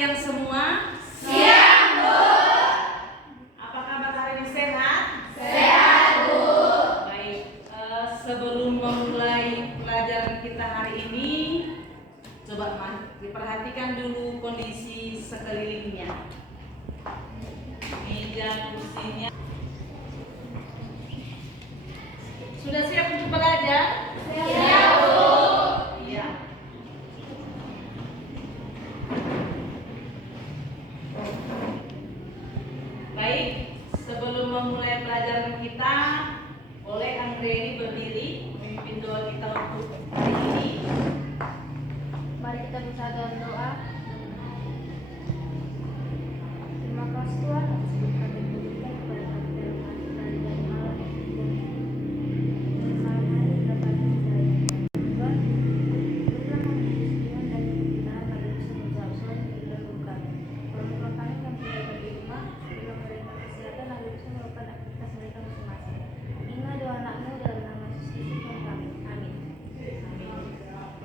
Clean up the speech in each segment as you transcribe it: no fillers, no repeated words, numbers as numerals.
siang semua. Siang, Bu. Apa kabar hari ini, sehat? Sehat, Bu. Baik, sebelum memulai pelajaran kita hari ini, coba diperhatikan dulu kondisi sekelilingnya. Meja, kursinya. Sudah siap untuk belajar? Siap, Bu. Iya. Baik, sebelum memulai pelajaran kita, boleh Anggreni berdiri memimpin doa kita untuk hari ini. Mari kita bersatu dalam doa. Terima kasih Tuhan atas berkat yang diberikan kepada kami dalam hari dari malam ini. Dan malam hari dapat kita Tuhan, berilah kami kesucian dan kebenaran agar bisa menjawab soal yang dilakukan. Permohonan kami yang berada di rumah, berilah mereka kesehatan agar bisa melakukan aktivitas mereka masing-masing. Ingat doa anakmu dalam nama Yesus Kristus Tuhan kami. Amin.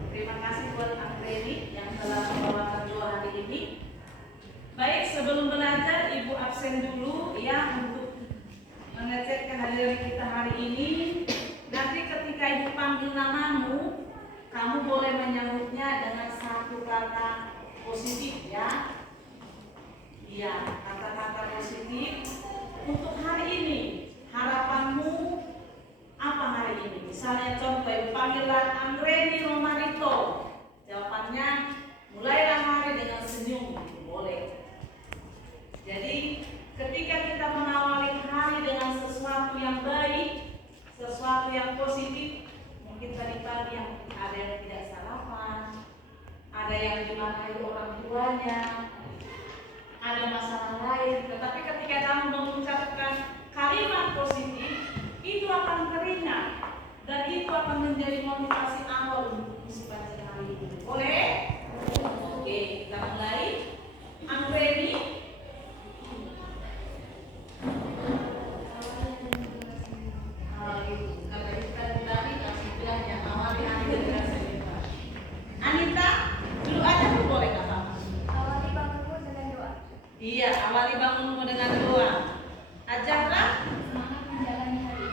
Terima kasih buat Anggreni yang telah membawakan doa hari ini. Baik, sebelum belajar, Ibu absen dulu ya untuk mengecek kehadiran kita hari ini. Nanti ketika Ibu panggil namamu, kamu boleh menyambutnya dengan satu kata positif ya. Iya, kata-kata positif. Untuk hari ini, harapanmu apa hari ini? Misalnya contoh, Ibu panggillah Anggreni Romarito. Jawabannya, mulailah hari dengan senyum. Boleh. Jadi ketika kita mengawali hari dengan sesuatu yang baik, sesuatu yang positif, mungkin tadi pagi yang ada yang tidak sarapan, ada yang dimarahi orang tuanya, ada masalah lain, tetapi ketika kamu mengucapkan kalimat positif, itu akan teringat dan itu akan menjadi motivasi awal untuk sepanjang hari ini. Boleh? Oke, kita mulai. Anggreni. Anita, dulu aja tuh boleh nggak apa-apa? Awali bangunmu dengan doa. Iya, awali bangunmu dengan doa. Ajahra, Semangat menjalani hari ini.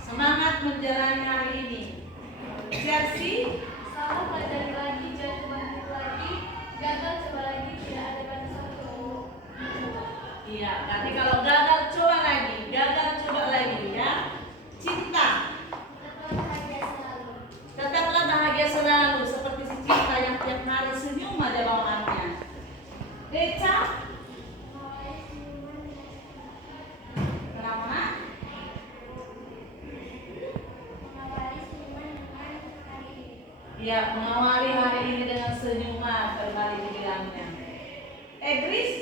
semangat menjalani hari ini. Jersey, Salah pelajari lagi, jatuh bangkit lagi, gagal coba lagi, tidak ada batasan untuk mencoba. iya, nanti kalau gagal coba lagi, gagal coba lagi ya. Cinta, Tetaplah bahagia selalu. tetaplah bahagia selalu seperti si Cinta yang tiap hari senyum aja bawaannya. Deca, kenapa? Mengawali senyuman dengan hari ini. Ya, mengawali hari ini dengan senyuman kembali dibilangnya. Egris,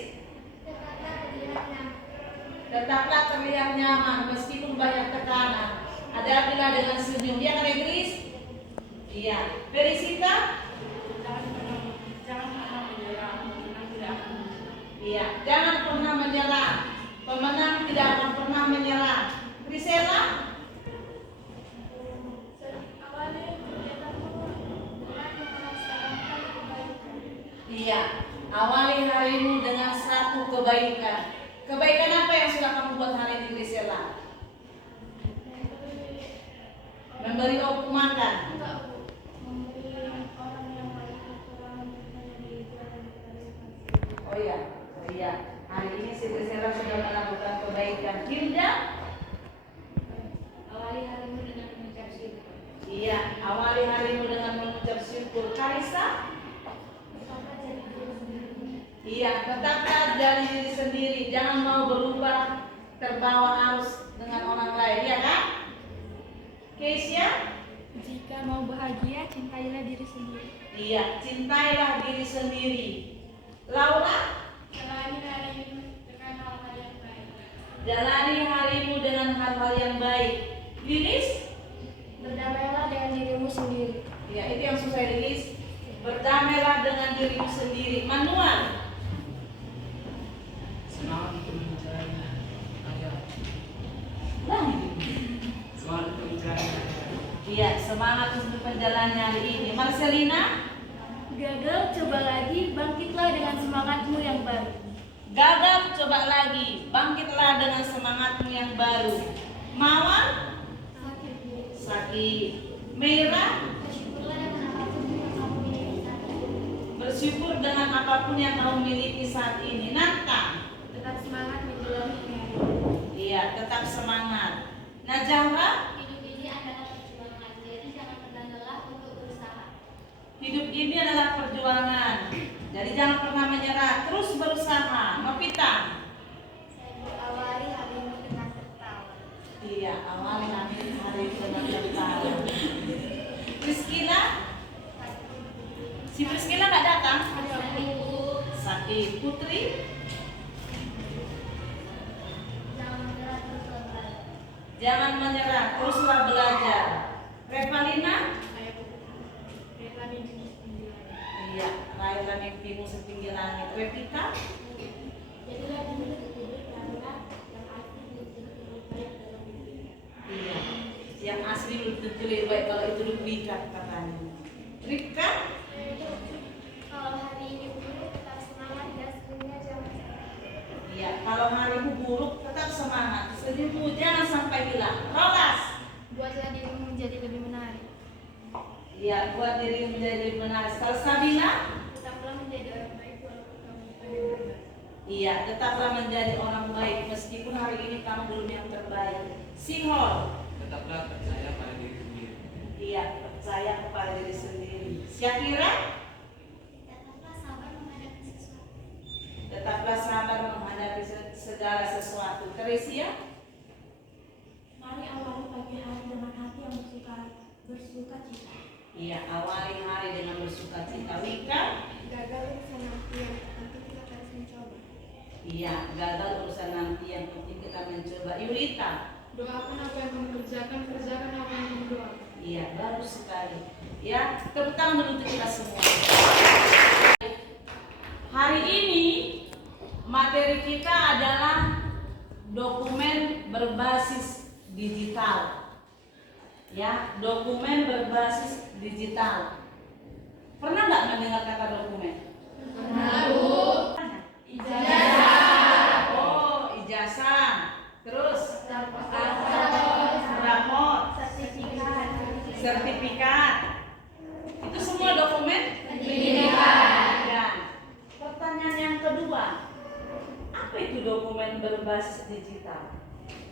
Tetaplah terlihat nyaman. tetaplah terlihat nyaman meskipun banyak tekanan. Hadapilah dengan senyum. Ya kan Egris? Iya. Felicita, Jangan pernah menyerah, menang tidak akan menyerah. iya. Jangan pernah menyerah. Pemenang tidak akan pernah menyerah. Priscilla, Awali kegiatanmu dengan melaksanakan kebaikan. iya. Awali harimu dengan satu kebaikan. Kebaikan apa yang sudah kamu buat hari ini, Priscilla? Memberi opung makan. Enggak, Bu. Memberi orang yang baik kekurangan dari jalan dari Oh iya, oh iya. Hari ini si Priscilla sudah melakukan kebaikan. Hilda, Awali harimu dengan mengucap syukur. iya. Awali harimu dengan mengucap syukur. Kaisa, Tetaplah jadi diri sendiri. iya. Tetaplah jadi diri sendiri. Jangan mau berubah terbawa arus dengan orang lain, ya kan? Keisha, Jika mau bahagia, cintailah diri sendiri. iya. Cintailah diri sendiri. Laura, Jalani harimu dengan hal-hal yang baik. jalani harimu dengan hal-hal yang baik. Lilis, Berdamailah dengan dirimu sendiri. ya itu yang susah Lilis. Berdamailah dengan dirimu sendiri. Manual, Semangat untuk menjalani hari. ulangi. Semangat untuk menjalani hari. Iya, semangat untuk menjalani hari ini. Marcelina, Gagal, coba lagi, bangkitlah dengan semangatmu baru. Gagal, coba lagi. Bangkitlah dengan semangatmu yang baru. Mawar, sakit. Merah, bersyukur dengan apapun yang kamu miliki saat ini. Nata, Tetap semangat menjalani hari. iya, tetap semangat. Najwa, Hidup ini adalah perjuangan, jadi jangan pernah lelah untuk berusaha. hidup ini adalah perjuangan. Jadi jangan pernah menyerah, terus berusaha. Novita, Saya awali hari ini dengan tertawa. iya, awali hari dengan tertawa. Priscila, si Priscila nggak datang? Sakit. Putri, Jangan menyerah terus belajar. jangan menyerah, teruslah belajar. Revalina, iya, raihlah mimpimu setinggi langit. Revita, Jadilah diri hidup karena yang asli menjadi lebih baik dalam hidupnya. iya, yang asli belum tentu lebih baik kalau itu duplikat katanya. Ripka, Kalau hari ini buruk, tetap semangat dan senyumnya jangan sampai. iya, kalau harimu buruk tetap semangat, senyummu jangan sampai hilang. Rolas, Buatlah dirimu menjadi lebih menarik. iya, buat diri menjadi lebih menarik. Kalau Sabina, Tetaplah menjadi orang baik walaupun kamu bukan yang terbaik. iya, tetaplah menjadi orang baik meskipun hari ini kamu belum yang terbaik. Sihor, Tetaplah percaya pada diri sendiri. iya, percaya kepada diri sendiri. Syakira, Tetaplah sabar menghadapi sesuatu. tetaplah sabar menghadapi segala sesuatu. Teresia, Mari awali pagi hari dengan hati yang bersuka cita. iya, awali hari dengan bersuka cita. Wika, Gagal urusan nanti yang penting kita harus mencoba. iya, gagal urusan nanti yang penting kita mencoba. Yurita, Doakan apa yang kamu kerjakan, kerjakan apa yang kamu doakan. iya, bagus sekali. Ya, tepuk tangan untuk kita semua. Hari ini materi kita adalah dokumen berbasis digital. Ya, dokumen berbasis digital. Pernah nggak mendengar kata dokumen? Pernah, Bu. Ijazah. Oh, ijazah. Terus rapor, sertifikat. Itu semua dokumen pendidikan. Pertanyaan yang kedua, apa itu dokumen berbasis digital?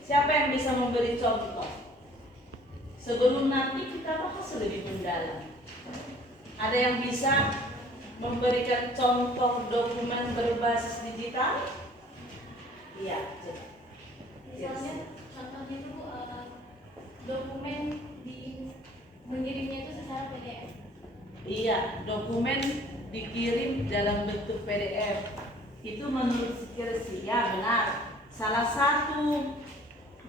Siapa yang bisa memberi contoh? Sebelum nanti kita bahas lebih mendalam. Ada yang bisa memberikan contoh dokumen berbasis digital? Iya, coba. Misalnya contohnya itu dokumen mengirimnya itu secara PDF. Iya, dokumen dikirim dalam bentuk PDF. Itu menurut Sikirsi, ya benar. Salah satu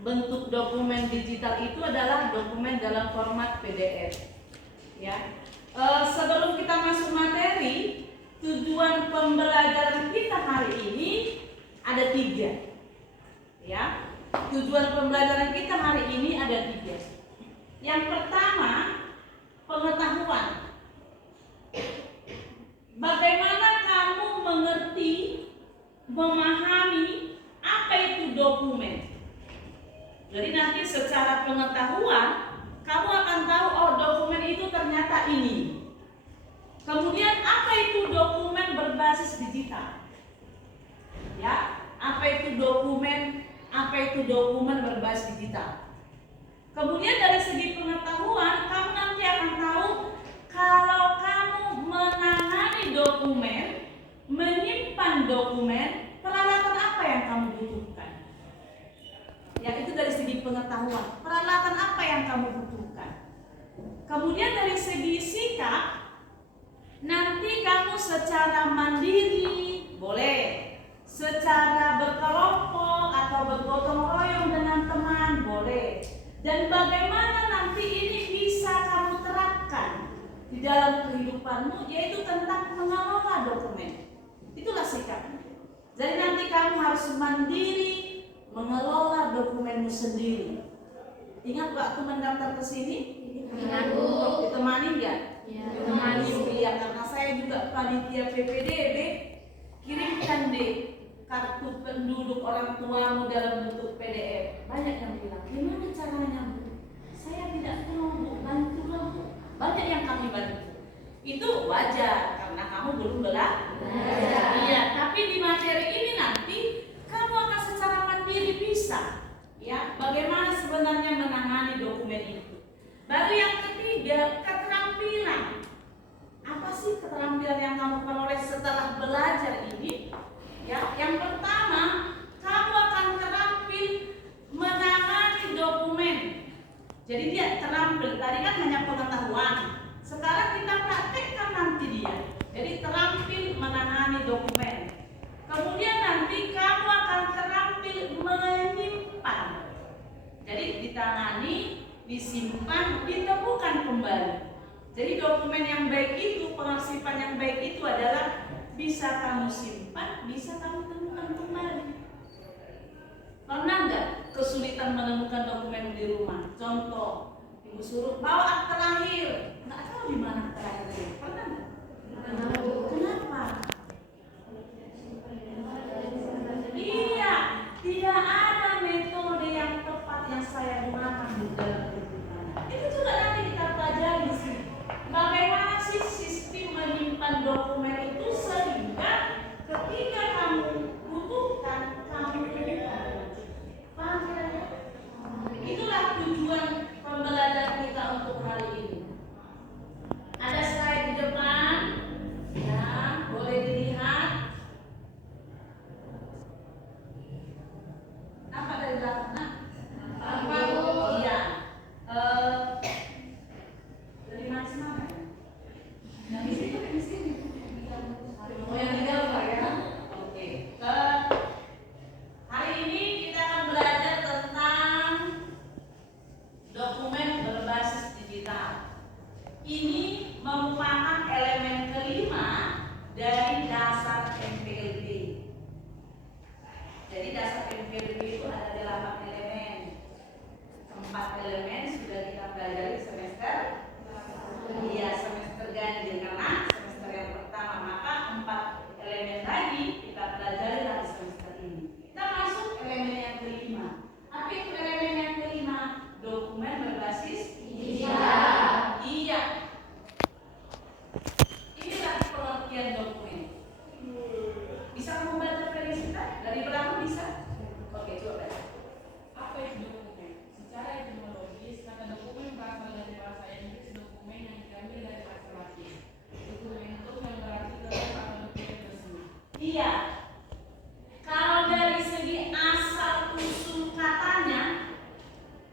bentuk dokumen digital itu adalah dokumen dalam format PDF. Ya. Sebelum kita masuk materi, tujuan pembelajaran kita hari ini ada 3. Ya, tujuan pembelajaran kita hari ini ada 3. Yang pertama, pengetahuan. Bagaimana kamu mengerti, memahami apa itu dokumen? Jadi nanti secara pengetahuan kamu akan tahu, oh dokumen itu ternyata ini. Kemudian apa itu dokumen berbasis digital? Ya, apa itu dokumen berbasis digital? Kemudian dari segi pengetahuan kamu nanti akan tahu kalau kamu menangani dokumen, menyimpan dokumen, peralatan apa yang kamu butuhkan? Ya, itu dari segi pengetahuan, peralatan apa yang kamu butuhkan. Kemudian dari segi sikap, nanti kamu secara mandiri boleh, secara berkelompok atau bergotong royong dengan teman boleh. Dan bagaimana nanti ini bisa kamu terapkan di dalam kehidupanmu, yaitu tentang mengelola dokumen. Itulah sikapnya. Jadi nanti kamu harus mandiri mengelola dokumenmu sendiri. Ingat waktu mendaftar ke sini? Ingat, Bu. Ditemani nggak? Iya. Ditemani, Bu. Iya, karena saya juga panitia PPDB. Kirimkan di orang tuamu dalam bentuk PDF. Banyak yang bilang, gimana caranya Bu? Saya tidak tahu Bu, bantulah Bu. Banyak yang kami bantu. Itu wajar karena kamu belum belajar. Iya, tapi di materi ini nanti kamu akan secara mandiri bisa, ya, bagaimana sebenarnya menangani dokumen itu. Baru yang ketiga, keterampilan. Apa sih keterampilan yang kamu peroleh setelah belajar ini? Ya, yang pertama, kamu akan terampil menangani dokumen. Jadi dia terampil. Tadi kan hanya pengetahuan. Sekarang kita praktekkan nanti dia. Jadi terampil menangani dokumen. Kemudian nanti kamu akan terampil menyimpan. Jadi ditangani, disimpan, ditemukan kembali. Jadi dokumen yang baik itu, pengarsipan yang baik itu adalah bisa kamu simpan, bisa kamu temukan kembali. Pernah nggak kesulitan menemukan dokumen di rumah? Contoh, ibu suruh bawa akta lahir, nggak tahu di mana akta lahir. Pernah nggak? Kenapa? Iya, tidak ada metode yang tepat yang saya gunakan di dalam kehidupan. Itu juga nanti kita pelajari di sini. Bagaimana sih sistem menyimpan dokumen itu sehingga ketika kamu butuhkan, kamu temukan. Paham ya? Itulah tujuan pembelajaran kita untuk hari ini. Ada slide di depan, ya, boleh dilihat. Apa dari belakang? Apa? Iya. Dari mana? Yang di situ, di sini. Oh, yang di gambar ya. Oke. Hari ini kita akan belajar tentang dokumen berbasis digital. Ini merupakan elemen kelima dari dasar MPLB. Jadi dasar MPLB itu ada 8 elemen. 4 elemen sudah kita pelajari semester. Iya, semester ganjil karena semester yang pertama, maka 4 elemen lagi kita pelajari lagi semester ini. Kita masuk elemen yang kelima. Apa itu elemen yang kelima? Dokumen berbasis digital. Iya. Inilah pengertian dokumen. Bisa kamu baca Felisita? Dari belakang bisa? Oke, coba. Apa itu dokumen? Secara etimologis, kata dokumen berasal dari bahasa Inggris dokumen yang diambil dari bahasa Latin. Dokumentum yang berarti kertas atau dokumen resmi. Iya. Kalau dari segi asal usul katanya,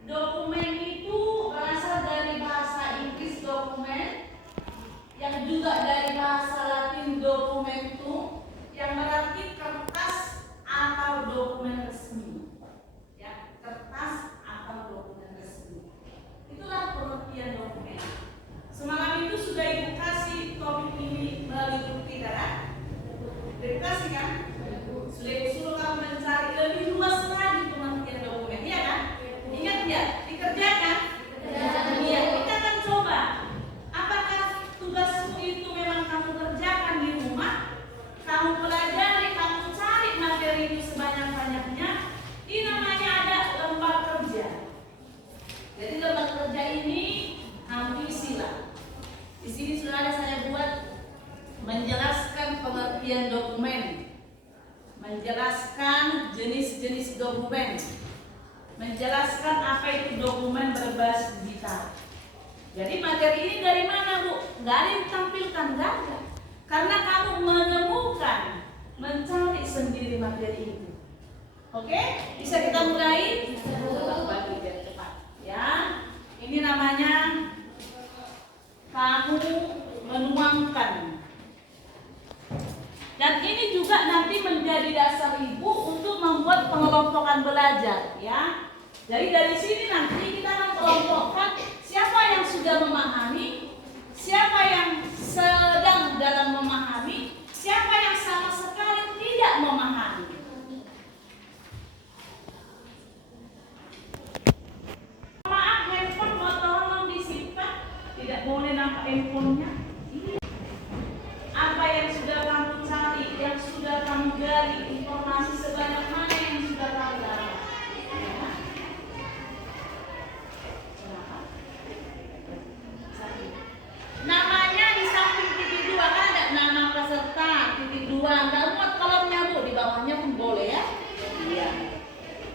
dokumen itu berasal dari bahasa Inggris dokumen, yang juga dari bahasa Latin dokumentum, yang berarti kertas atau dokumen resmi. Ya, kertas atau dokumen resmi. Itulah pengertian dokumen. Semalam itu sudah ibu kasih topik ini melalui bukti darat. Sudah kasih kan? Sudah ibu suruh kamu mencari lebih luas lagi pengertian dokumen, iya kan? Ingat ya, dikerjakan. Iya, kita akan coba. Apakah tugasmu itu memang kamu kerjakan di rumah? Kamu pelajari, kamu cari materi itu sebanyak-banyaknya. Ini namanya ada lembar kerja. Jadi lembar kerja ini kamu isilah. Di sini sudah ada saya buat menjelaskan pengertian dokumen, menjelaskan jenis-jenis dokumen, menjelaskan apa itu dokumen berbasis digital. Jadi materi ini dari mana Bu? Nggak ada yang ditampilkan, nggak ada. Karena kamu menemukan, mencari sendiri materi itu. Oke? Bisa kita mulai? Bagi biar cepat. Ya, ini namanya kamu menuangkan. Dan ini juga nanti menjadi dasar ibu untuk membuat pengelompokan belajar, ya. Jadi dari sini nanti kita akan kelompokkan siapa yang sudah memahami, siapa yang sedang dalam memahami, siapa yang sama sekali tidak memahami. Maaf, handphone mau tolong disimpan, tidak boleh nampak handphonenya. Apa yang sudah kamu cari, yang sudah kamu gali, informasi sebanyak mana yang sudah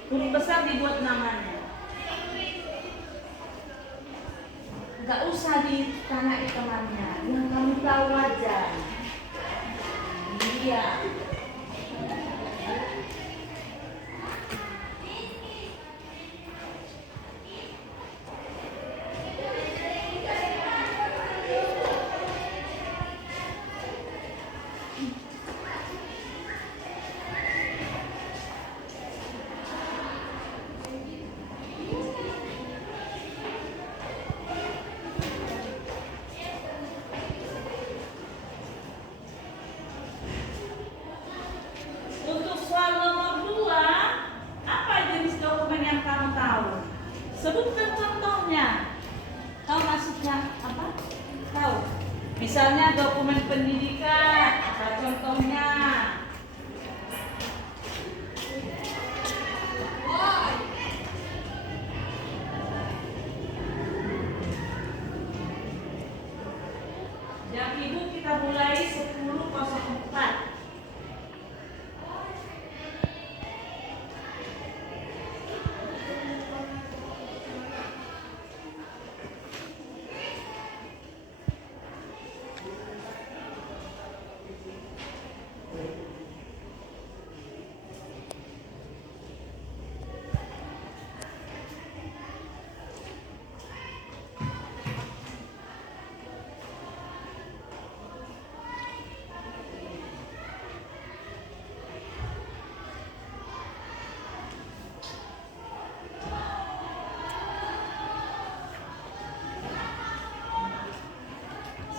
huruf besar dibuat namanya. Gak usah ditanyai temannya, yang kamu tahu aja. Iya. Untuk soal nomor 2, apa jenis dokumen yang kamu tahu? Sebutkan contohnya. Tahu maksudnya apa? Tahu. Misalnya dokumen pendidikan, apa contohnya? Jam ibu kita mulai 10.04.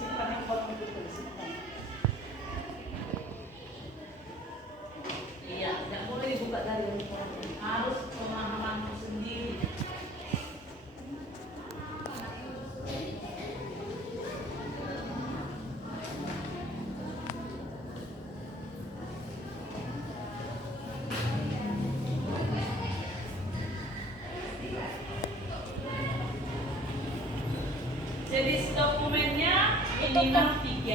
Simpan yang potong dulu, simpan. Iya, tidak boleh dibuka dari handphone. Harus pemahamanmu sendiri. Jenis dokumennya minimal 3.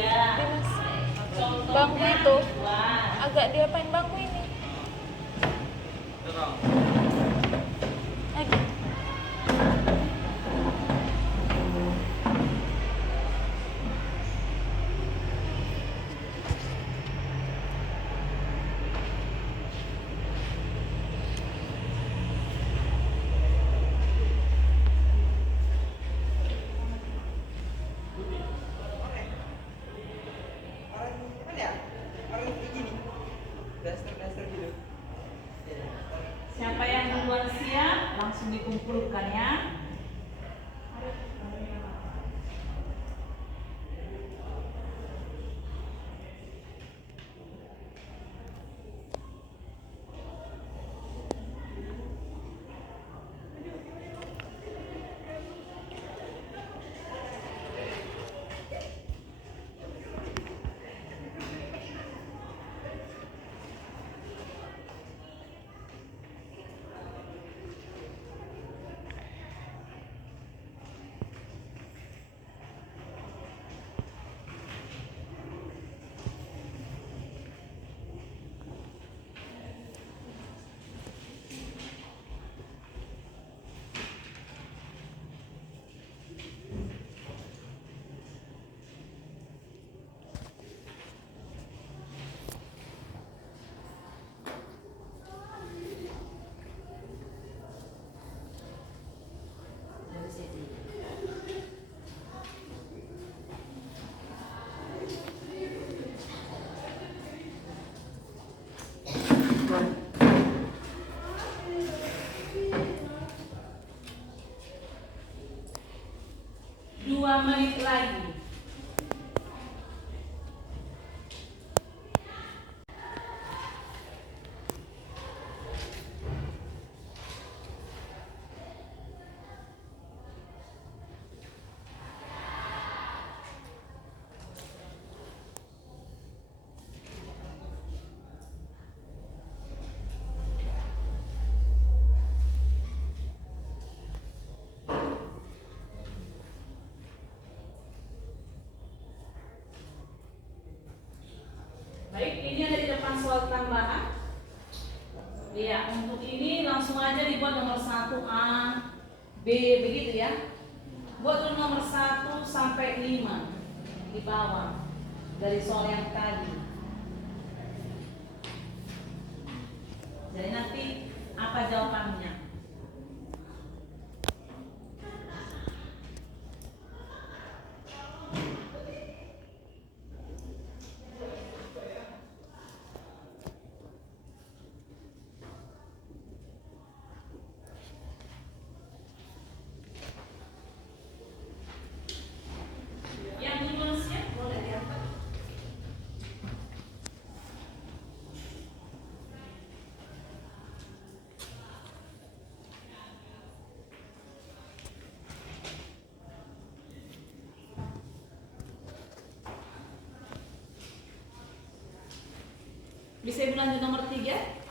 Bangku itu Wah. agak diapain bangku ini? Dorong. Lagi. Siapa yang duluan siap, langsung dikumpulkan ya. Dua menit lagi. Baik, ini ada di depan soal tambahan. Iya, untuk ini langsung aja dibuat nomor 1A, B, begitu ya. Buat dulu nomor 1 sampai 5 di bawah dari soal yang tadi. Jadi nanti apa jawabannya? Yang duluan siap boleh diangkat. Bisa ibu lanjut nomor 3?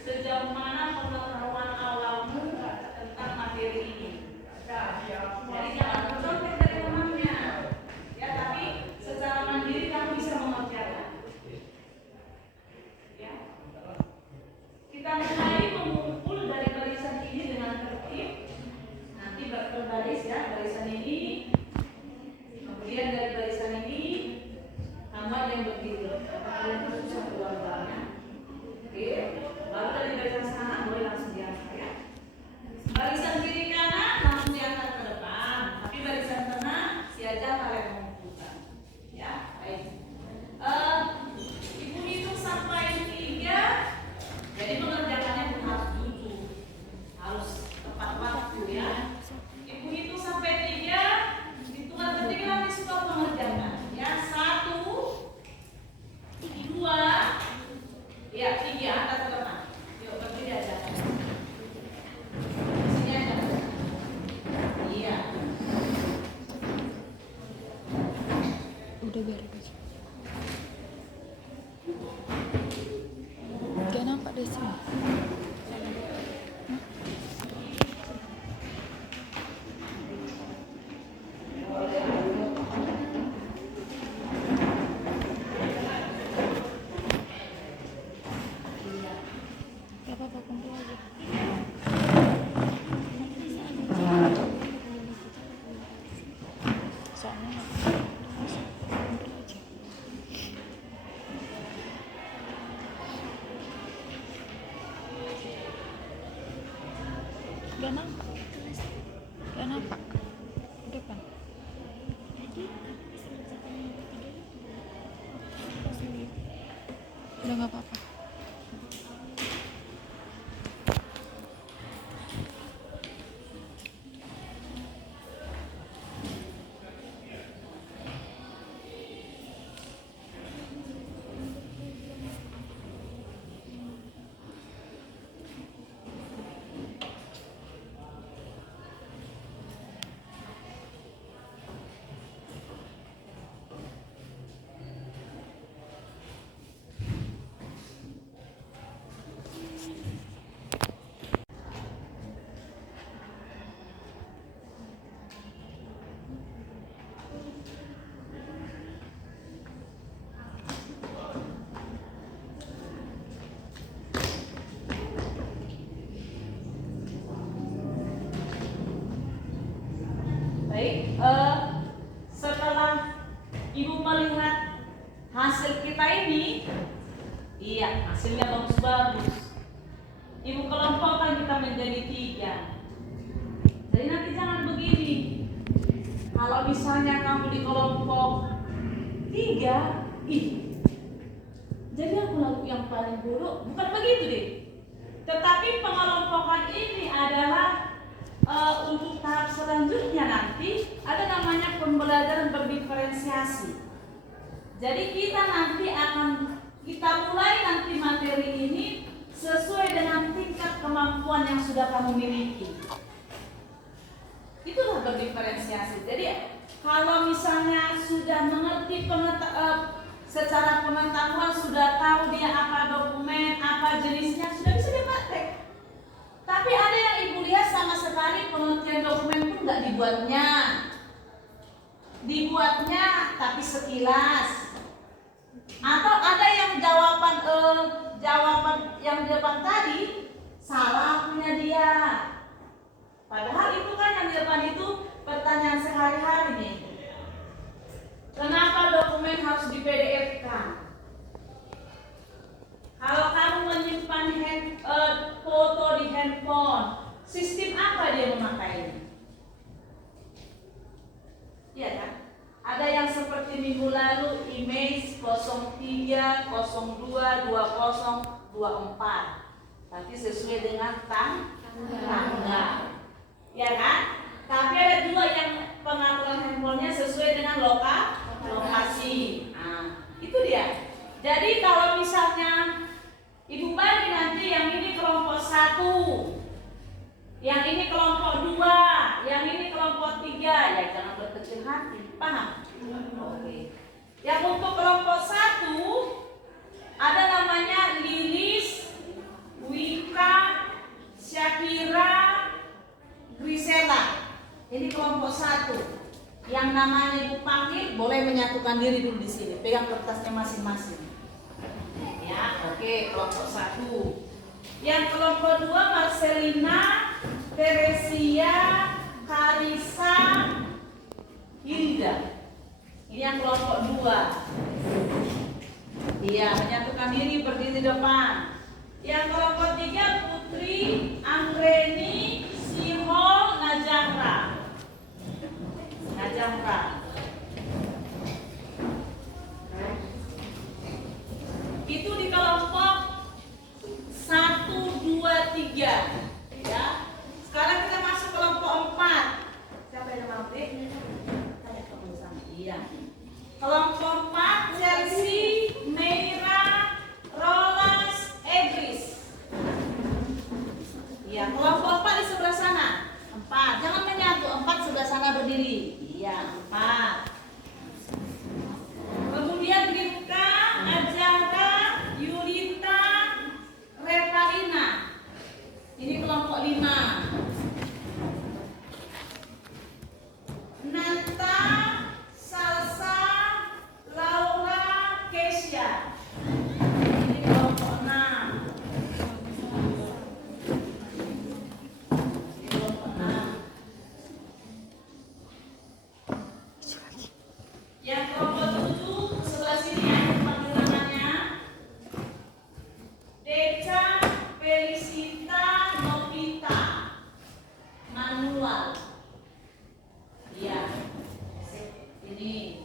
Sejauh mana pengetahuan awalmu tentang materi ini? Jadi jangan mencontek dari temannya, ya, tapi secara mandiri kamu bisa mengerjakan. Ya. Kita mulai mengumpul dari barisan ini dengan tertib. Nanti berbaris ya, barisan ini, kemudian dari barisan ini, kamu ada yang berdiri. Kalian susah keluarganya. Oke. Baru dari barisan sana boleh langsung diangkat ya. Barisan kiri kanan langsung diangkat ke depan, tapi barisan tengah siaga kalian mengumpulkan. Ya, baik. Ibu hitung sampai 3. Jadi mengerjakannya pun harus jujur, harus tepat waktu ya. Ibu hitung sampai 3, hitungan ketiga nanti stop mengerjakan. Ya, 1, 2, ya 3 angkat ke depan. Yuk berdiri aja. Sini aja. Iya. Udah biar aja. Gak nampak dari sini. Gak apa-apa, kumpul aja. Soalnya kumpul aja. Gak nampak. Gak nampak. Ke depan. Udah gak apa-apa. Baik, setelah ibu melihat hasil kita ini, iya hasilnya bagus-bagus. Ibu kelompokkan kita menjadi 3. Jadi nanti jangan begini. Kalau misalnya kamu di kelompok 3, jadi aku lalu yang paling buruk, bukan begitu deh. Tetapi pengelompokan ini adalah untuk tahap selanjutnya nanti ada namanya pembelajaran berdiferensiasi. Jadi kita mulai nanti sesuai dengan tingkat kemampuan yang sudah kamu miliki. Itulah berdiferensiasi. Jadi kalau misalnya sudah mengerti secara pengetahuan, sudah tahu dia apa dokumen, apa jenisnya, sudah bisa dipakai. Tapi ada yang ibu lihat sama sekali pengertian dokumen pun nggak dibuatnya tapi sekilas. Atau ada yang jawaban yang di depan tadi salah punya dia. Padahal itu kan yang di depan itu pertanyaan sehari-hari nih. Kenapa dokumen harus di PDF-kan? Kalau kamu menyimpan foto di handphone, sistem apa dia memakainya? Iya kan? Ada yang seperti minggu lalu image 03 02 20 24. Tapi sesuai dengan tanggal. Ya kan? Tapi ada juga yang pengaturan handphonenya sesuai dengan lokasi. Nah, itu dia. Jadi kalau misalnya ibu bagi nanti yang ini kelompok 1, yang ini kelompok 2, yang ini kelompok 3, ya jangan berkecil hati, paham? Oke. Yang untuk kelompok 1 ada namanya Lilis, Wika, Syakira, Grisela. Ini kelompok 1. Yang namanya ibu panggil boleh menyatukan diri dulu di sini. Pegang kertasnya masing-masing. Ya, oke, kelompok 1. Yang kelompok 2 Marcelina, Teresia, Karisa, Hilda. Ini yang kelompok 2. Iya, menyatukan diri berdiri depan. Yang kelompok 3 Putri, Anggreni, Sihol, Najahra. Itu di kelompok 1, 2, 3. Ya. Sekarang kita masuk kelompok 4. Siapa yang mampir? Tanya kamu sama. Iya. Kelompok 4 Chelsea, Meira, Rolas, Egris. Iya, kelompok 4 di sebelah sana. 4. Jangan menyatu, 4 sebelah sana berdiri. Iya, 4. Kemudian Rifka, Ajara, Yulita, Revalina. Ini kelompok 5. Nata, Salsa, Laura, Kesya. Ini kelompok 6. Ini kelompok 6. Yang kelompok 7 sebelah sini yang dipanggil namanya Deca, Felicita, Novita, Manual. Iya. Ini.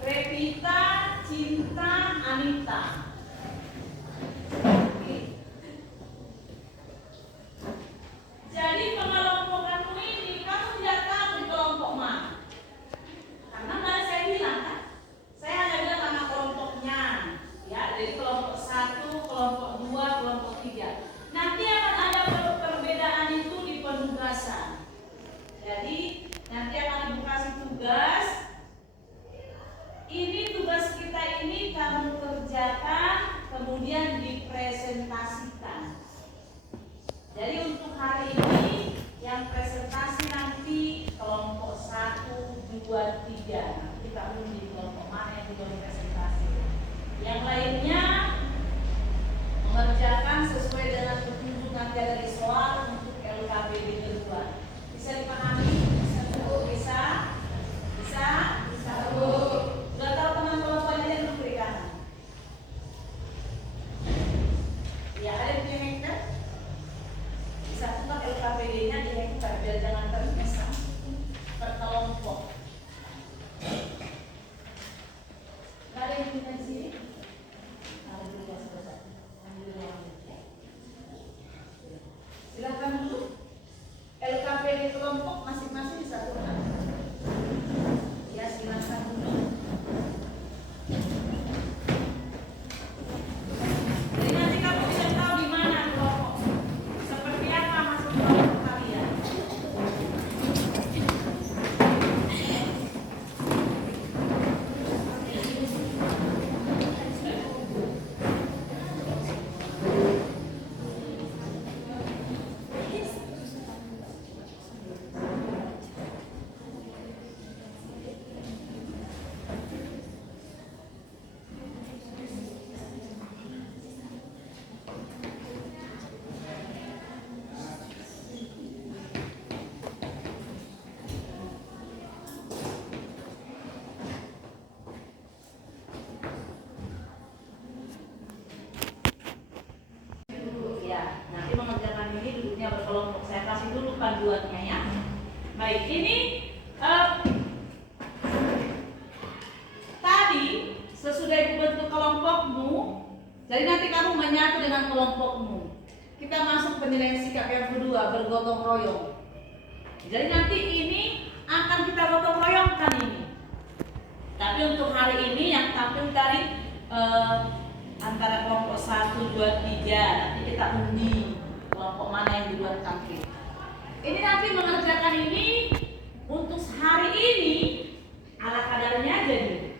Revita, Cinta, Anita. Oke. Jadi pengelompokanmu ini kamu tidak tahu di kelompok mana. Karena tadi saya bilang kan, saya hanya bilang nama kelompoknya. Ya, jadi kelompok 1, kelompok 2, kelompok 3. Nanti akan ada perbedaan itu di penugasan. Jadi nanti akan ibu kasih tugas. Ini tugas kita ini kamu kerjakan, kemudian dipresentasikan. Jadi untuk hari ini yang presentasi nanti kelompok 1, 2, 3. Nanti kita undi kelompok mana yang belum presentasi. Yang lainnya mengerjakan sesuai dengan petunjuk nanti dari soal untuk LKPD kedua. Bisa dipahami? Bisa? Sudah tahu teman kelompoknya yang memberikan? Ya, ada yang punya hektar? Bisa tukar LKPD-nya di hektar biar jangan terpisah per kelompok. Gak ada yang punya di sini? Alhamdulillah selesai. Alhamdulillah. Silakan dulu. LKPD kelompok masih Baik, ini tadi sesudah ibu bentuk kelompokmu, jadi nanti kamu menyatu dengan kelompokmu. Kita masuk penilaian sikap yang kedua, bergotong royong. Jadi nanti ini akan kita gotong royongkan ini. Tapi untuk hari ini yang tampil dari antara kelompok 1, 2, 3, nanti kita undi kelompok mana yang duluan tampil. Ini nanti mengerjakan ini untuk hari ini ala kadarnya aja nih.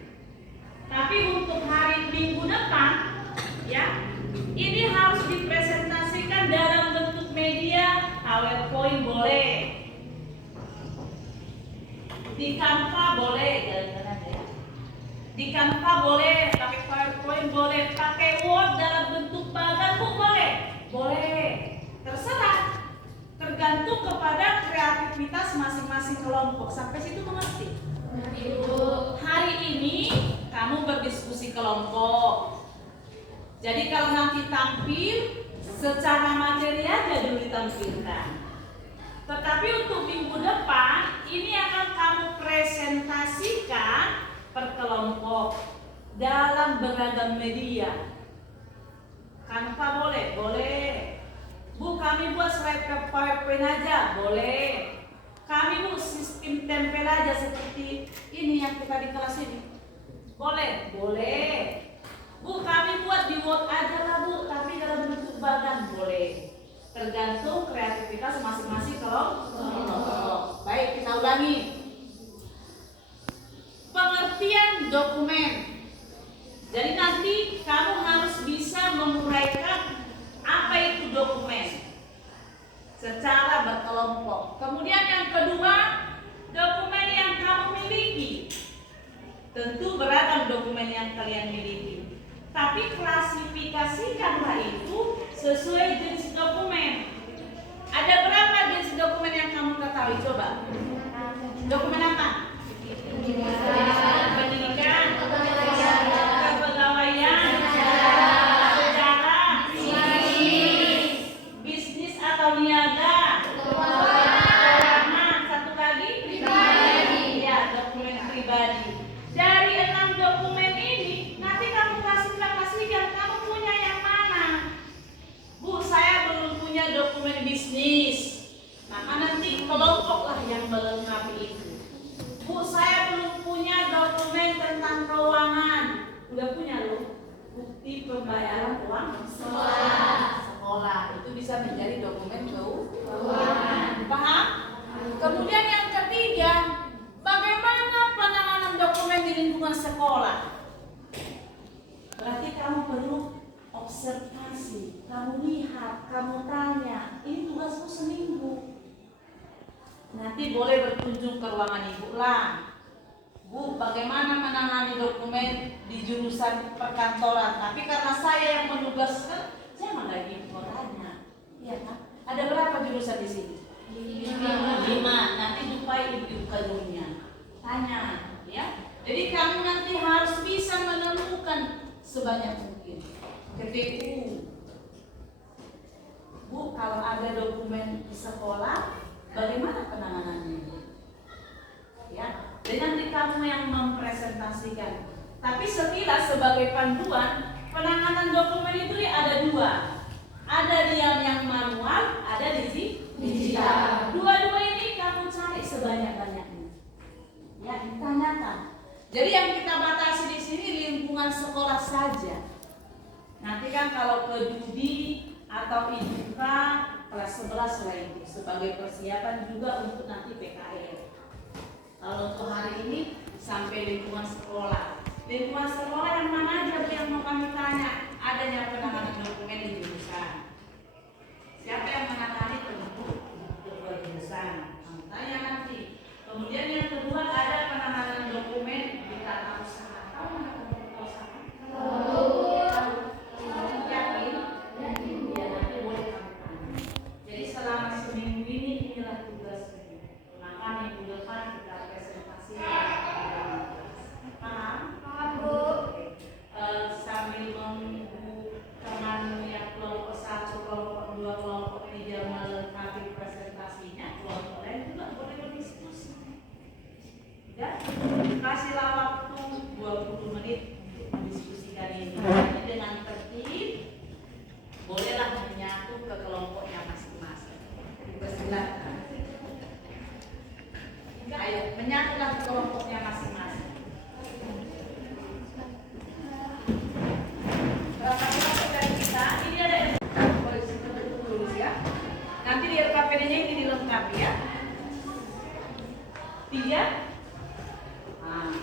Tapi untuk hari minggu depan, ya, ini harus dipresentasikan dalam bentuk media, PowerPoint boleh, di Canva boleh, jalan-jalan ya. Di Canva boleh, pakai PowerPoint boleh, pakai Word dalam bentuk bagan pun boleh, boleh, terserah, tergantung kepada kreativitas masing-masing kelompok. Sampai situ mengerti? Hari ini kamu berdiskusi kelompok. Jadi kalau nanti tampil secara materi aja dulu ditampilkan. Tetapi untuk minggu depan ini akan kamu presentasikan per kelompok dalam beragam media. Canva boleh, boleh. Bu, kami buat slide PowerPoint aja, boleh. Kami bu sistem tempel aja seperti ini yang kita di kelas ini, boleh, boleh. Bu, kami buat di Word aja lah bu, tapi dalam bentuk bagan, boleh. Tergantung kreativitas masing-masing kelompok. Baik, kita ulangi. Pengertian dokumen. Jadi nanti kamu harus bisa menguraikan apa itu dokumen secara berkelompok. Kemudian yang kedua, dokumen yang kamu miliki. Tentu beragam dokumen yang kalian miliki. Tapi klasifikasikanlah itu sesuai jenis dokumen. Ada berapa jenis dokumen yang kamu ketahui? Coba. Dokumen apa? Pendidikan, kepegawaian, sejarah, bisnis atau niaga, keuangan, satu lagi pribadi. Ya, dokumen pribadi. Dari 6 dokumen ini nanti kamu klasifikasikan kamu punya yang mana. Bu, saya belum punya dokumen bisnis, maka nanti kelompoklah yang melengkapi itu. Bu, saya belum punya dokumen tentang keuangan. Udah punya loh, bukti pembayaran uang sekolah. Itu bisa menjadi dokumen keuangan. Paham? Kemudian yang ketiga, bagaimana penanganan dokumen di lingkungan sekolah? Berarti kamu perlu observasi, kamu lihat, kamu tanya. Ini tugasmu seminggu. Nanti boleh berkunjung ke ruangan ibu lah. Bu, bagaimana menangani dokumen di jurusan perkantoran? Tapi karena saya yang menugaskan, jangan lagi tanya. Iya kan? Ada berapa jurusan di sini? 5. Nanti jumpai ibu kajiannya. Tanya, ya. Jadi kamu nanti harus bisa menemukan sebanyak mungkin. KPU. Bu, kalau ada dokumen di sekolah, bagaimana penanganannya? Ya, jadi nanti kamu yang mempresentasikan. Tapi sekilas sebagai panduan, penanganan dokumen itu ada 2. Ada yang manual, ada digital. Dua-dua ini kamu cari sebanyak-banyaknya. Ya, ditanyakan. Jadi yang kita batasi di sini lingkungan sekolah saja. Nanti kan kalau ke judi atau IJK kelas 11 lagi sebagai persiapan juga untuk nanti PKL. Kalau untuk hari ini sampai lingkungan sekolah. Lingkungan sekolah yang mana aja yang mau kami tanya? Adanya penanganan dokumen di jurusan. Siapa yang menangani tentu jurusan? Kamu tanya nanti. Kemudian yang kedua ada penanganan dokumen di tata usaha. Tahu nggak tata usaha? Yakin? Ya, nanti boleh kamu tanya. Jadi selama seminggu ini inilah tugasnya. Maka minggu depan kita presentasikan. Paham? Paham, Bu. Sambil menunggu teman yang kelompok 1, kelompok 2, kelompok 3 melengkapi presentasinya, kelompok lain juga boleh berdiskusi. 3. Nah,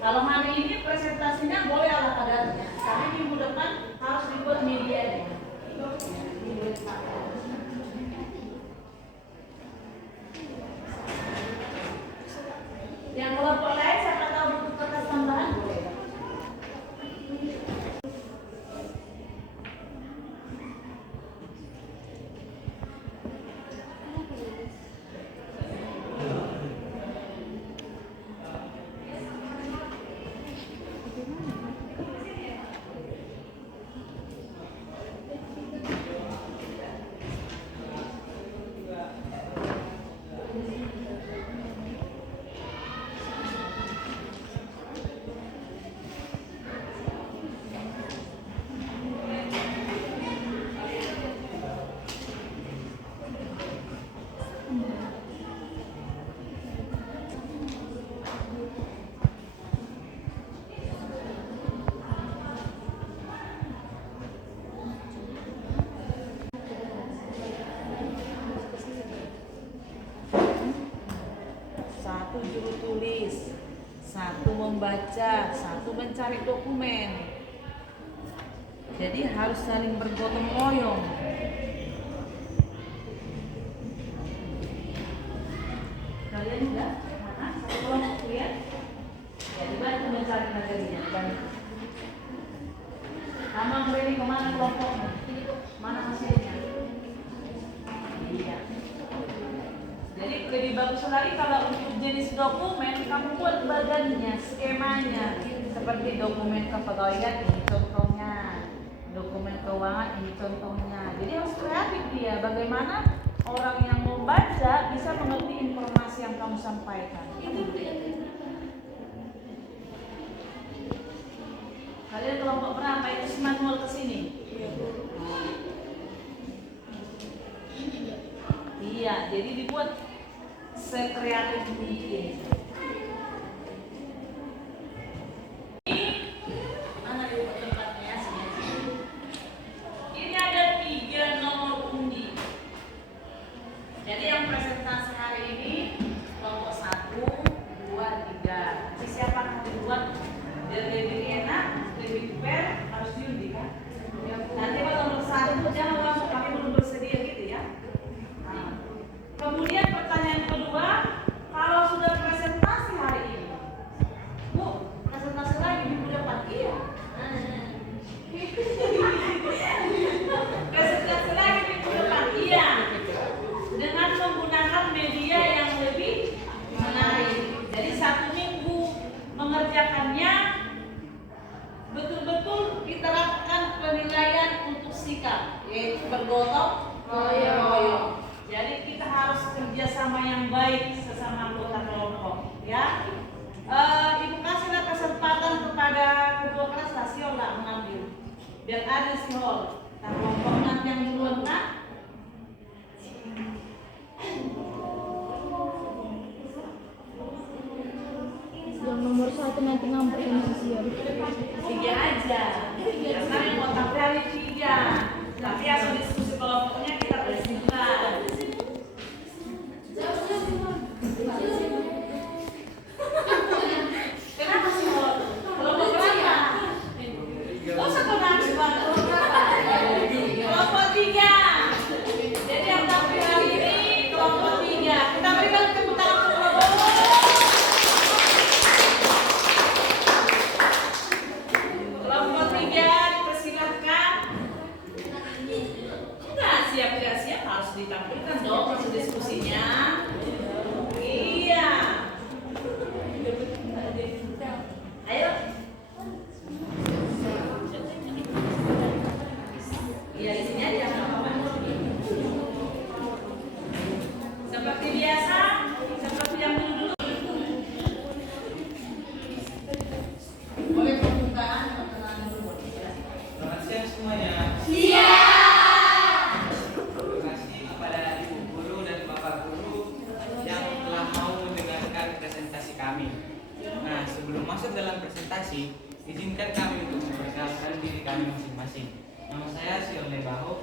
kalau hari ini presentasinya boleh ala kadarnya, tapi minggu depan harus dibuat medianya. Yang kelompok lain siapa tahu butuh kertas tambahan boleh. Satu juru tulis, satu membaca, satu mencari dokumen. Jadi harus saling bergotong royong. Kalian juga mana? Satu kelompok ya? Ya dibantu mencari materinya. Sama ini kemana kelompoknya? Mana hasilnya? Iya. Jadi lebih bagus lagi kalau untuk jenis dokumen kamu buat badannya, skemanya. Seperti dokumen kepegawaian ini contohnya, dokumen keuangan ini contohnya. Jadi harus kreatif dia. Bagaimana orang yang membaca bisa mengerti informasi yang kamu sampaikan. Kalian kelompok berapa itu si manual ke sini? Iya, jadi dibuat sekreatif mungkin. Mana di tempatnya sini? Ini ada 3 nomor undi. Jadi yang presentasi hari ini kelompok 1, 2, 3. Jadi siapa yang dibuat biar lebih enak, lebih fair harus diundi kan? Nanti kalau nomor 1 jangan langsung kami belum bersedia gitu ya. Kemudian pertanyaan kedua, kalau sudah presentasi hari ini, Bu, presentasi lagi minggu depan, iya. Presentasi lagi minggu depan, iya. Dengan menggunakan media yang lebih menarik. Jadi 1 minggu mengerjakannya, betul-betul diterapkan penilaian untuk sikap, yaitu bergotong royong. Jadi kita harus kerjasama yang baik sesama anggota kelompok, ya. Ibu kasihlah kesempatan kepada kedua kelas lah, Siol lah mengambil, biar ada Siol. Nah, kelompok nanti yang duluan kan? Yang nomor 1 nanti ngambil sama Siol. 3 aja. Sekarang yang mau tampil hari 3. Tapi asal diskusi kelompoknya kita bersihkan. Kenapa sih kelompok berapa? Gak usah kau nangis banget. Kelompok 3. Jadi yang tampil hari ini kelompok 3. Kita berikan tepuk tangan untuk kelompok. Kelompok 3 dipersilahkan. Enggak siap harus ditampilkan dong hasil diskusinya. Iya. Ayo. Iya di sini aja nggak apa-apa. Seperti biasa, seperti yang dulu. Boleh pembukaan perkenalan dulu. Selamat siang semuanya. Terima kasih kepada Ibu Guru dan Bapak Guru yang telah mau mendengarkan presentasi kami. Nah, sebelum masuk dalam presentasi, izinkan kami untuk memperkenalkan diri kami masing-masing. Nama saya Siol Lebaho.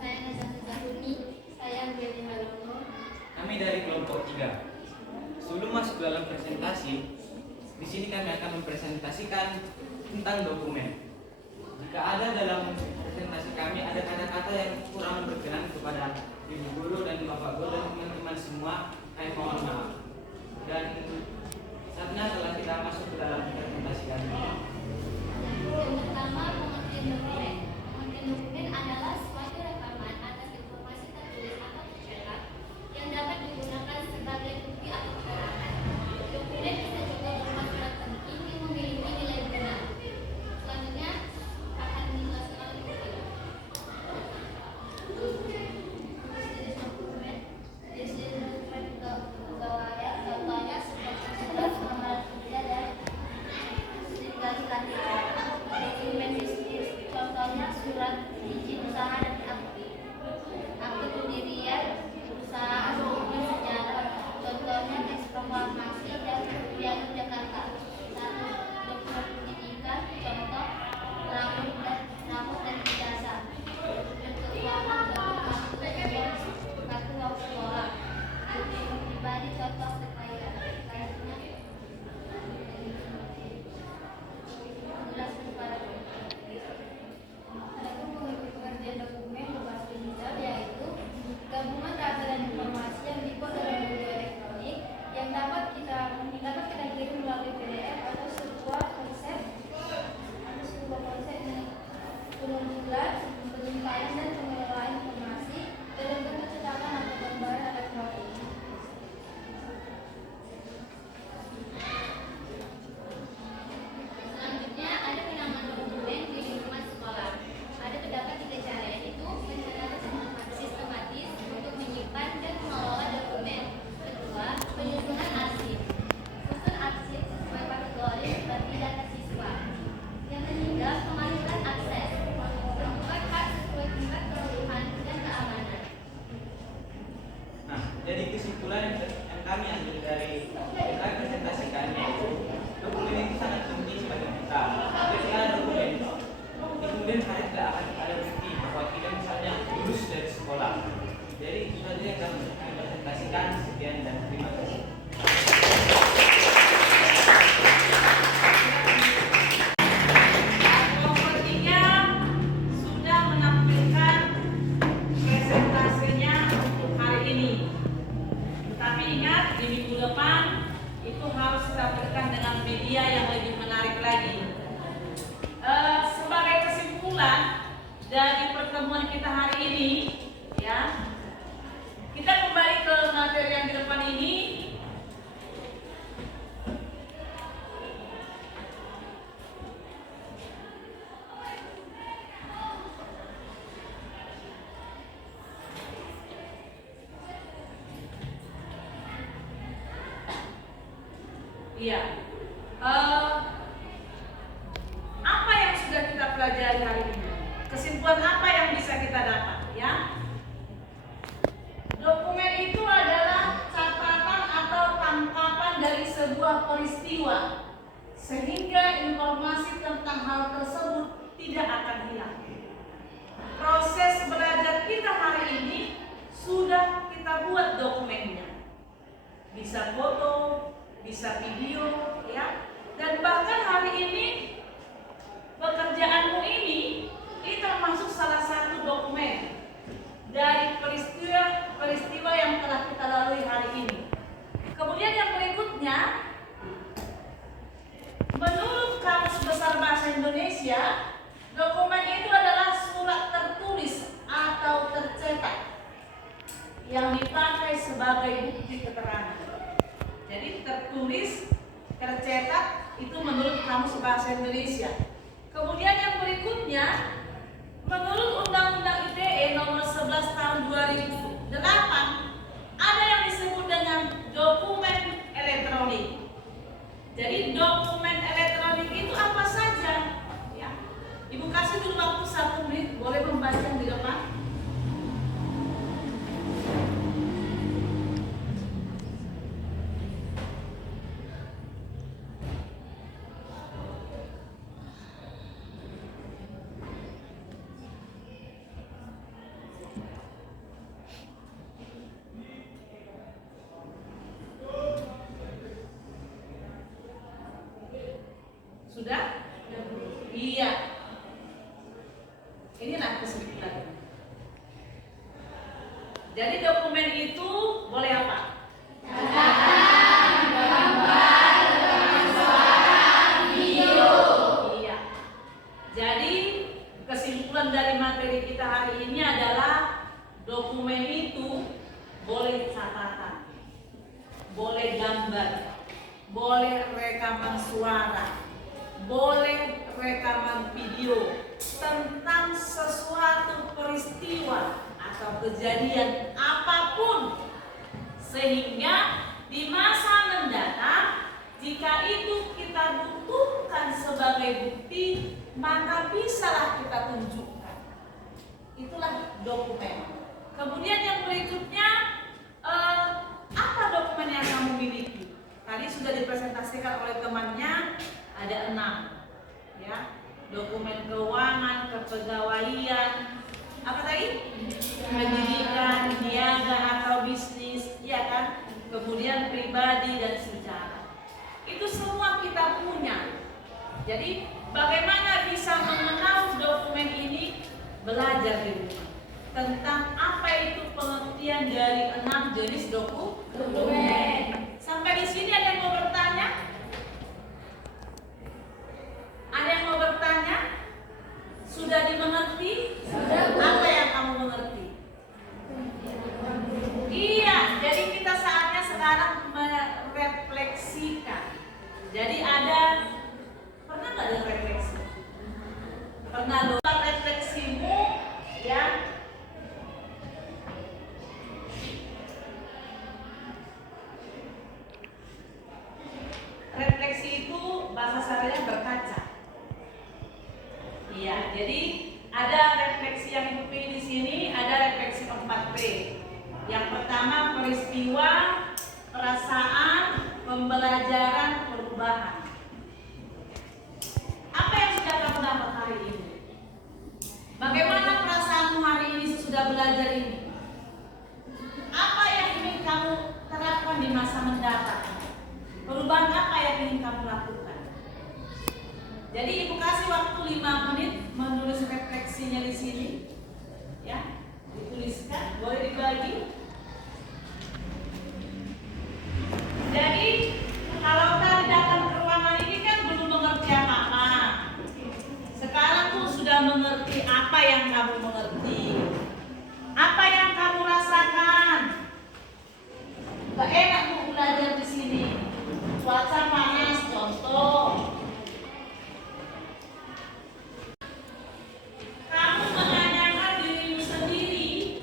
Saya Nazar Zahuni, saya Beli Malono. Nah, Kami dari kelompok 3. Sebelum masuk dalam presentasi, di sini kami akan mempresentasikan tentang dokumen. Jika ada dalam presentasi kami ada kata-kata yang kurang berkenan kepada ibu guru dan bapak guru dan teman-teman semua, kami mohon maaf. Dan saatnya telah kita masuk ke dalam presentasi kami. Yang pertama, pengertian dokumen. Pengertian dokumen adalah suatu rekaman atas informasi tertulis atau tercetak yang dapat digunakan sebagai bukti atau keterangan. Dokumen bisa juga berupa surat penting yang memiliki nilai benar. Selanjutnya akan dijelaskan oleh jenis dokumen. Jenis dokumen pegawaian, contohnya seperti surat lamaran kerja dan dokumen bisnis, contohnya surat izin usaha dan akte pendirian usaha, dokumen sejarah, contohnya teks proklamasi dan Piagam Jakarta. Satu, dokumen pendidikan, contoh rapor dan ijazah. Dokumen keuangan, contoh kartu uang sekolah. Dokumen pribadi, contoh kekayaan. Menjelaskan para adapun pengertian dokumen berbahasa Indonesia yaitu gabungan data dan informasi yang dibuat dalam bentuk elektronik yang dapat kita kirim melalui PDF atau sebuah konsep dengan pengumpulan, penyimpanan dan pengelolaan informasi dalam bentuk cetakan atau gambaran elektronik. Selanjutnya ada penambahan dokumen di lingkungan sekolah. Ada terdapat 3 cara, yaitu perencanaan sistematis untuk menyimpan dan mengelola dokumen. Kedua, penyusunan arsip. Susun arsip sesuai kategori seperti data siswa. Yang ketiga, pengaturan akses. Tentukan hak sesuai tingkat kebutuhan dan keamanan. Nah, jadi kesimpulan yang kami ambil dari presentasi kami yaitu dokumen itu sangat penting bagi kita. Ketika dokumen di kemudian hari tidak akan ada bukti bahwa kita misalnya lulus dari sekolah. Jadi itu saja yang kami presentasikan. Sekian dan terima kasih. Kelompok 3 sudah menampilkan presentasinya untuk hari ini. Tapi ingat, di minggu depan itu harus ditampilkan dengan media yang lebih menarik lagi. Sebagai kesimpulan dari pertemuan kita hari ini, ya, kita kembali ke materi yang di depan ini. Iya. Apa yang sudah kita pelajari hari ini? Kesimpulan apa yang bisa kita dapat, ya? Dokumen itu adalah catatan atau tangkapan dari sebuah peristiwa, sehingga informasi tentang hal tersebut tidak akan hilang. Proses belajar kita hari ini sudah kita buat dokumennya. Bisa foto, bisa video, ya. Dan bahkan hari ini pekerjaanmu ini termasuk salah satu dokumen dari peristiwa yang telah kita lalui hari ini. Kemudian yang berikutnya, menurut Kamus Besar Bahasa Indonesia, dokumen itu adalah surat tertulis atau tercetak yang dipakai sebagai bukti keterangan. Jadi tertulis, tercetak itu menurut Kamus Bahasa Indonesia. Kemudian yang berikutnya, menurut Undang-Undang ITE nomor 11 tahun 2008, ada yang disebut dengan dokumen elektronik. Jadi dokumen elektronik itu apa saja? Ya. Ibu kasih dulu waktu 1 menit, boleh membaca yang di depan. boleh rekaman suara, boleh rekaman video tentang sesuatu peristiwa atau kejadian apapun, sehingga di masa mendatang jika itu kita butuhkan sebagai bukti, maka bisalah kita tunjukkan. Itulah dokumen. Kemudian yang berikutnya, apa dokumen yang kamu miliki? Tadi sudah dipresentasikan oleh temannya, ada 6, ya. Dokumen keuangan, kepegawaian, apa tadi? Pendidikan, niaga atau bisnis, ya kan? Kemudian pribadi dan sejarah. Itu semua kita punya. Jadi bagaimana bisa mengenal dokumen ini? Belajar di rumah tentang apa itu pengertian dari 6 jenis dokumen. Sampai di sini ada yang mau bertanya? Ada yang mau bertanya? Sudah dimengerti? Apa yang kamu mengerti? Iya, jadi kita saatnya sekarang merefleksikan. Jadi pernah nggak ada refleksi? Pernah lupa refleksimu, ya? Refleksi itu bahasa sehari berkaca. Iya, jadi ada refleksi yang Ibu pilih di sini, ada refleksi 4P. Yang pertama peristiwa, perasaan, pembelajaran, perubahan. Apa yang sudah kamu dapat hari ini? Bagaimana perasaanmu hari ini sesudah belajar ini? Apa yang ingin kamu terapkan di masa mendatang? Perubahan apa yang ingin kamu lakukan? Jadi Ibu kasih waktu 5 menit menulis refleksinya di sini, ya, dituliskan, boleh dibagi. Jadi kalau tadi datang ke ruangan ini kan belum mengerti apa-apa. Sekarang tuh sudah mengerti apa yang kamu mengerti, apa yang kamu rasakan. Gak enak tuh belajar di sini. Cuaca panas, contoh. Kamu menanyakan dirimu sendiri,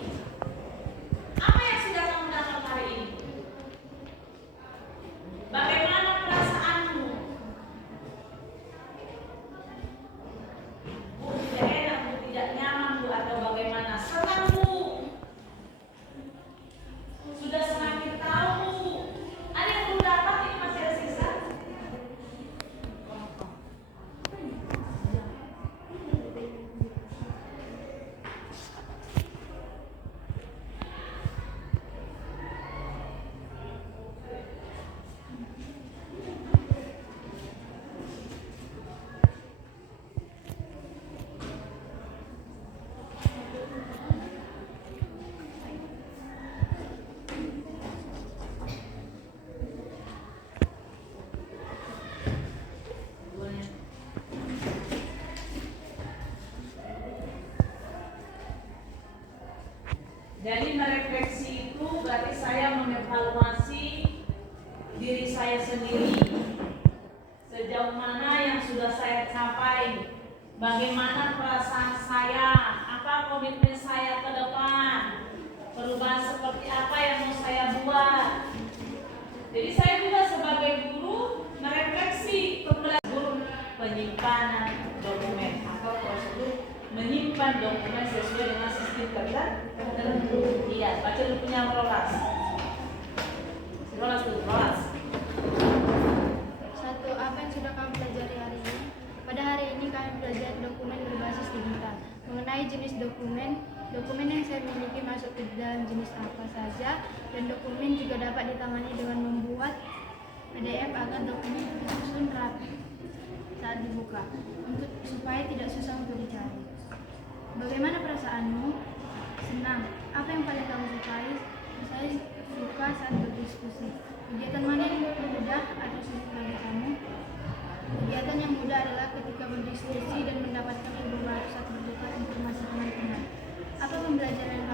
apa yang sudah kamu dapat hari ini? Bagaimana perasaanmu? Bu, tidak enak, Bu, tidak nyaman, Bu, atau bagaimana? Senang, Bu. Sudah semakin tahu, Bu. Ada yang belum dapat, ini masih ada sisa? Jadi merefleksi itu berarti saya mengevaluasi diri saya sendiri. Sejauh mana yang sudah saya capai, bagaimana perasaan saya, apa komitmen saya ke depan, perubahan seperti apa yang mau saya buat. Jadi saya juga sebagai guru merefleksi pembelajaran penyimpanan dokumen atau prosedur menyimpan dokumen sesuai dengan sistem kerja tertentu. Iya, baca dulu punya rolas. Rolas dulu, rolas. 1. Apa yang sudah kamu pelajari hari ini? Pada hari ini kami belajar dokumen berbasis digital. Mengenai jenis dokumen yang saya miliki masuk ke dalam jenis apa saja, dan dokumen juga dapat ditangani dengan membuat PDF agar dokumen tersusun rapi saat dibuka, supaya tidak susah untuk dicari. Bagaimana perasaanmu? Senang. Apa yang paling kamu sukai? Saya suka saat berdiskusi. Kegiatan mana yang mudah atau sulit bagi kamu? Kegiatan yang mudah adalah ketika berdiskusi dan mendapatkan ilmu baru saat bertukar informasi dengan teman. Apa pembelajaran yang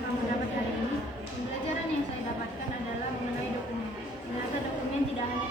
kamu dapat hari ini? Pembelajaran yang saya dapatkan adalah mengenai dokumen. Ternyata dokumen tidak hanya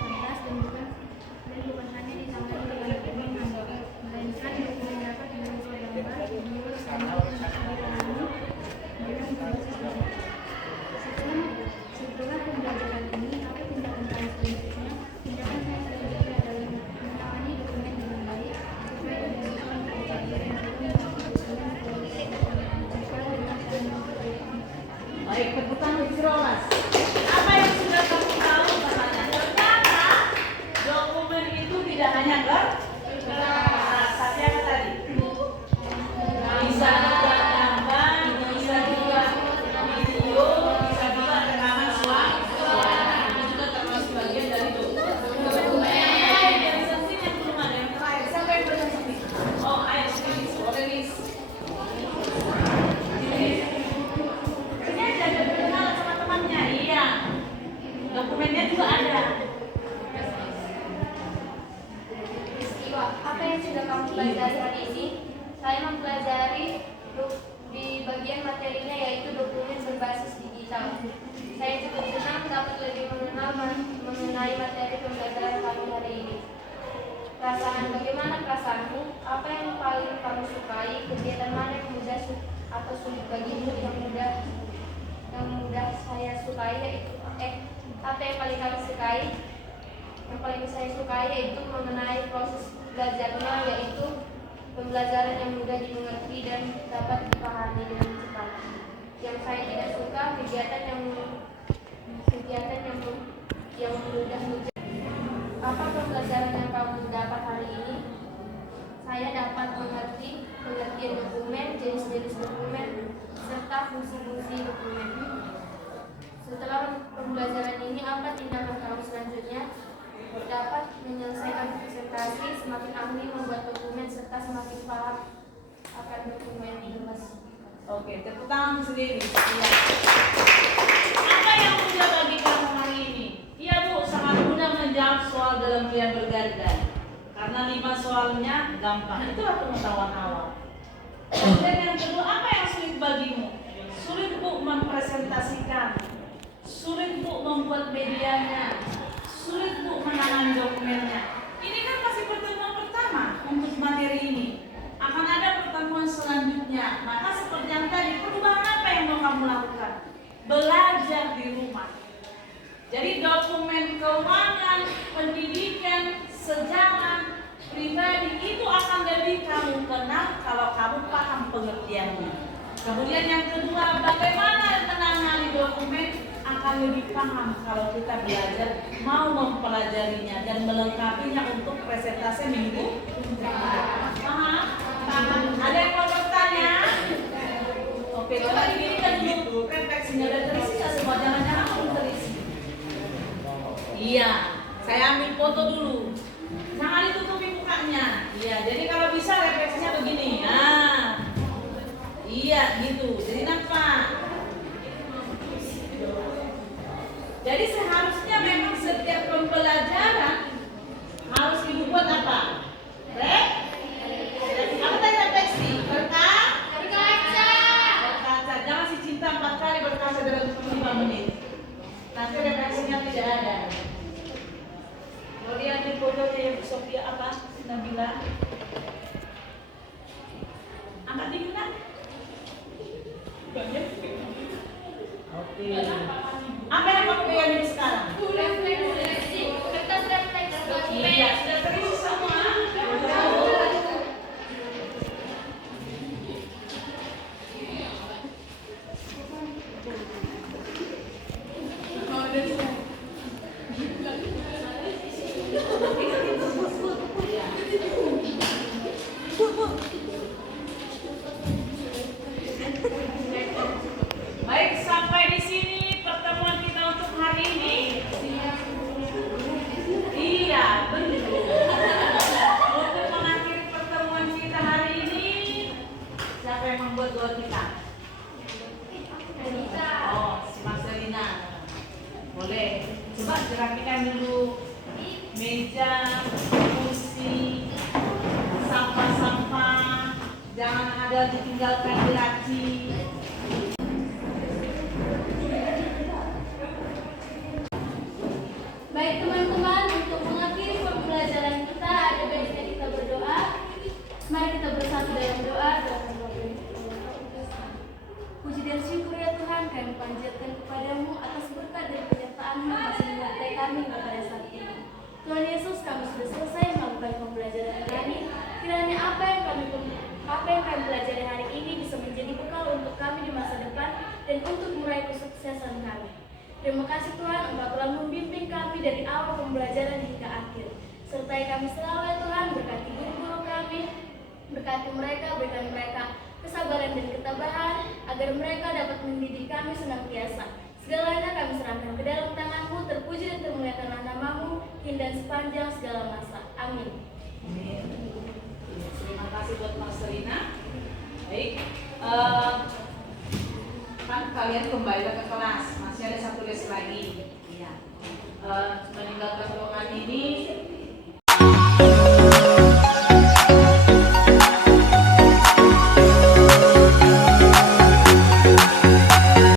mempelajari hari ini, saya mempelajari di bagian materinya yaitu dokumen berbasis digital. Saya cukup senang dapat lebih mengenal mengenai materi pembelajaran kami hari ini. Bagaimana perasaanmu? Apa yang paling kamu sukai? Kegiatan mana yang mudah atau sulit bagimu? Yang mudah saya sukai yaitu apa yang paling kamu sukai? Yang paling saya sukai yaitu mengenai proses belajarnya, yaitu pembelajaran yang mudah dimengerti dan dapat dipahami dengan cepat. Yang saya tidak suka kegiatan yang mudah. Apa pembelajaran yang kamu dapat hari ini? Saya dapat mengerti pengertian dokumen, jenis-jenis dokumen, serta fungsi-fungsi dokumen. Setelah pembelajaran ini, apa tindakan kamu selanjutnya? Dapat menyelesaikan presentasi, semakin ahli membuat dokumen, serta semakin paham akan dokumen ini, Mas. Oke, tepuk tangan sendiri. Iya. Apa yang mudah bagi kamu hari ini? Iya Bu, sangat mudah menjawab soal dalam pilihan berganda. Karena 5 soalnya gampang. Itulah pengetahuan awal. Kemudian yang kedua, apa yang sulit bagimu? Sulit Bu mempresentasikan, sulit Bu membuat medianya, sulit Bu menangani dokumennya. Ini kan masih pertemuan pertama untuk materi ini. Akan ada pertemuan selanjutnya. Maka seperti yang tadi, perubahan apa yang mau kamu lakukan? Belajar di rumah. Jadi dokumen keuangan, pendidikan, sejarah, pribadi itu akan lebih kamu kenal kalau kamu paham pengertiannya. Kemudian yang kedua, bagaimana menangani dokumen akan lebih paham kalau kita belajar mau mempelajarinya dan melengkapinya untuk presentasi minggu depan. Paham? Ada yang mau bertanya? Oke, coba diberikan dulu refleksinya. Udah terisi nggak semua? Jangan-jangan belum terisi. Iya, saya ambil foto dulu. Jangan ditutupi mukanya. Iya, jadi kalau bisa refleksinya begini. Nah, iya gitu. Jadi nampak. Jadi seharusnya memang setiap pembelajaran harus dibuat apa? Apa tadi refleksi? Berkaca. Jangan si cinta 4 kali berkaca dalam 5 menit. Nanti refleksinya tidak ada. Kemudian di foto Bu Sofia apa? Nabila. Angkat di mana? Oke. Apa yang kamu bayangin sekarang? Refleksi. Kertas refleksi. Iya, sudah terisi semua. Baik, sampai di sini pertemuan kita untuk hari ini. Iya, betul. Untuk mengakhiri pertemuan kita hari ini, siapa yang membuat doa kita? Oh, si Marcelina. Boleh. Coba dirapikan dulu meja, kursi, sampah-sampah. Jangan ada ditinggalkan di laci. Baik teman-teman, untuk mengakhiri pembelajaran kita ada baiknya kita berdoa. Mari kita bersatu dalam doa. Puji dan syukur ya Tuhan, kami panjatkan kepadamu atas berkat dan penyertaan-Mu yang masih menyertai kami pada saat ini. Tuhan Yesus, kami sudah selesai melakukan pembelajaran kami. Kiranya apa yang kami pelajari hari ini bisa menjadi bekal untuk kami di masa depan dan untuk meraih kesuksesan kami. Terima kasih Tuhan, Engkau telah membimbing kami dari awal pembelajaran hingga akhir. Sertai kami selalu ya Tuhan, berkati guru-guru kami, berkati mereka, berikan mereka kesabaran dan ketabahan, agar mereka dapat mendidik kami senantiasa. Segalanya kami serahkan ke dalam tangan-Mu, terpuji dan termuliakanlah nama-Mu, kini dan sepanjang segala masa. Amin. Terima kasih buat Marcelina. Baik, kan kalian kembali ke kelas, masih ada 1 les lagi. Iya. Meninggalkan